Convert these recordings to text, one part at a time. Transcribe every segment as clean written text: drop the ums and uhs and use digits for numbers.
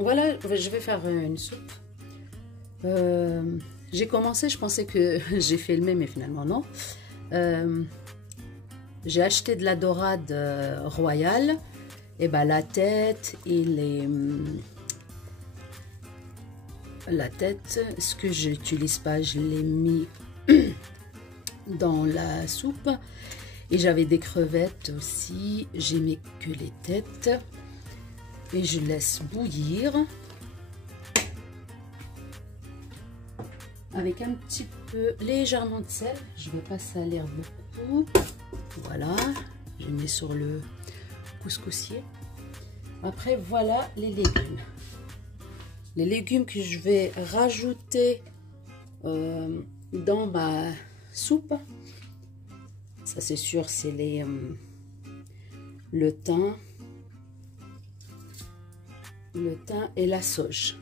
Voilà, je vais faire une soupe. J'ai commencé, je pensais que j'ai filmé, mais finalement non. J'ai acheté de la dorade royale. Et ben la tête et la tête, ce que j'utilise pas, je l'ai mis dans la soupe. Et j'avais des crevettes aussi. J'ai mis que les têtes. Et je laisse bouillir. Avec un petit peu, légèrement de sel. Je ne vais pas salir beaucoup. Voilà. Je mets sur le couscoussier. Après, voilà les légumes. Les légumes que je vais rajouter dans ma soupe. Ça, c'est sûr, c'est le thym et la sauge.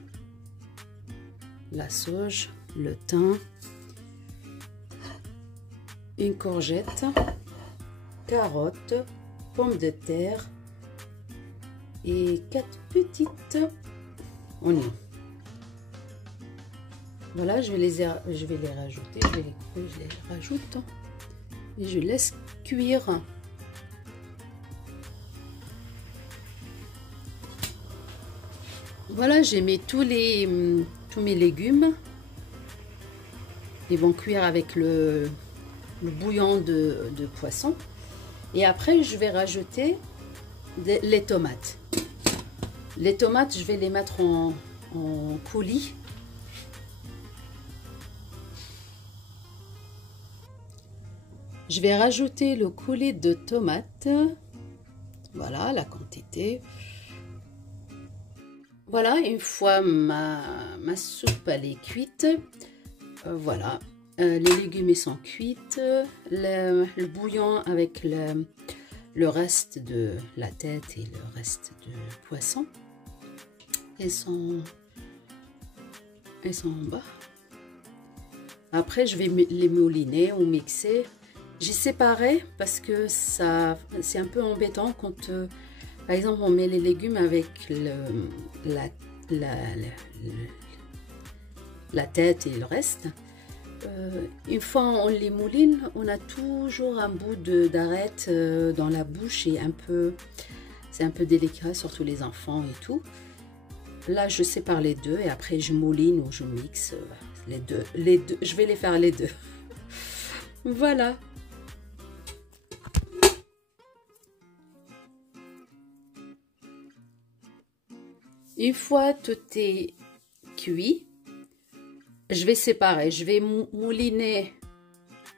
La sauge, le thym, une courgette, carottes, pommes de terre et 4 petites oignons. Voilà, je vais les rajouter, je les rajoute et je laisse cuire. Voilà, j'ai mis tous mes légumes. Ils vont cuire avec le bouillon de poisson. Et après, je vais rajouter les tomates. Les tomates, je vais les mettre en coulis. Je vais rajouter le coulis de tomates. Voilà la quantité. Voilà, une fois ma soupe elle est cuite, voilà, les légumes ils sont cuits, le bouillon avec le reste de la tête et le reste de poisson, ils sont en bas. Après, je vais les mouliner ou mixer. J'ai séparé parce que c'est un peu embêtant quand... par exemple, on met les légumes avec la tête et le reste. Une fois on les mouline, on a toujours un bout d'arête dans la bouche et c'est un peu délicat, surtout les enfants et tout. Là, je sépare les deux et après je mouline ou je mixe les deux. Je vais les faire les deux. Voilà. Une fois tout est cuit, je vais séparer. Je vais mouliner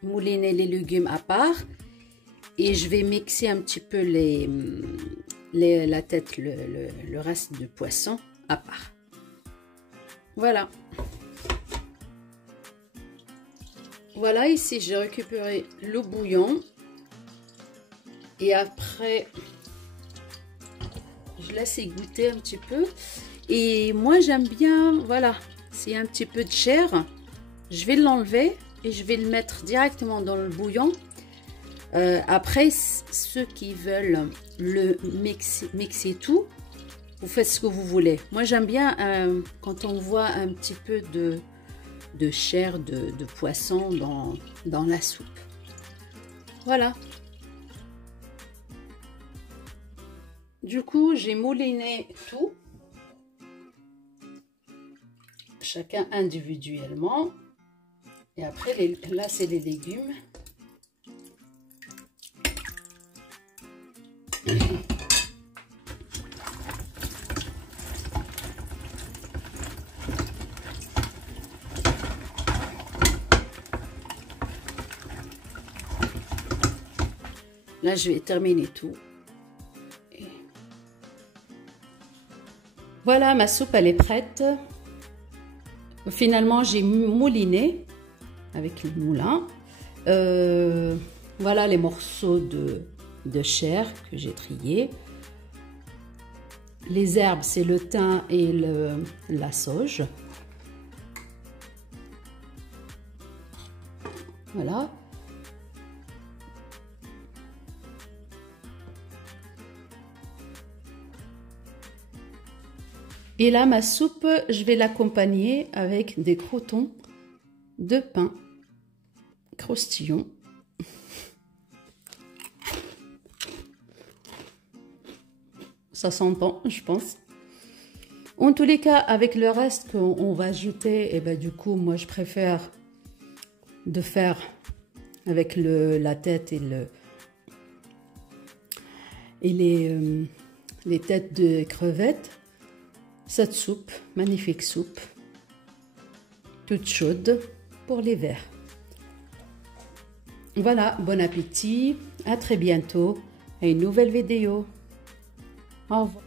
les légumes à part et je vais mixer un petit peu la tête, le reste du poisson à part. Voilà. Voilà, ici j'ai récupéré le bouillon et après... je laisse égoutter un petit peu. Et moi, j'aime bien, voilà, s'il y a un petit peu de chair, je vais l'enlever et je vais le mettre directement dans le bouillon. Après, ceux qui veulent le mixer tout, vous faites ce que vous voulez. Moi, j'aime bien quand on voit un petit peu de chair de poisson dans la soupe. Voilà. Du coup, j'ai mouliné tout, chacun individuellement. Et après, là, c'est les légumes. Là, je vais terminer tout. Voilà, ma soupe, elle est prête. Finalement, j'ai mouliné avec le moulin. Voilà les morceaux de chair que j'ai triés. Les herbes, c'est le thym et la sauge. Voilà. Et là, ma soupe, je vais l'accompagner avec des croûtons de pain croustillants. Ça s'entend, je pense. En tous les cas, avec le reste qu'on va ajouter, et ben du coup, moi, je préfère de faire avec la tête et les têtes de crevettes. Cette soupe, magnifique soupe, toute chaude pour l'hiver. Voilà, bon appétit, à très bientôt à une nouvelle vidéo. Au revoir.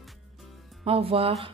Au revoir.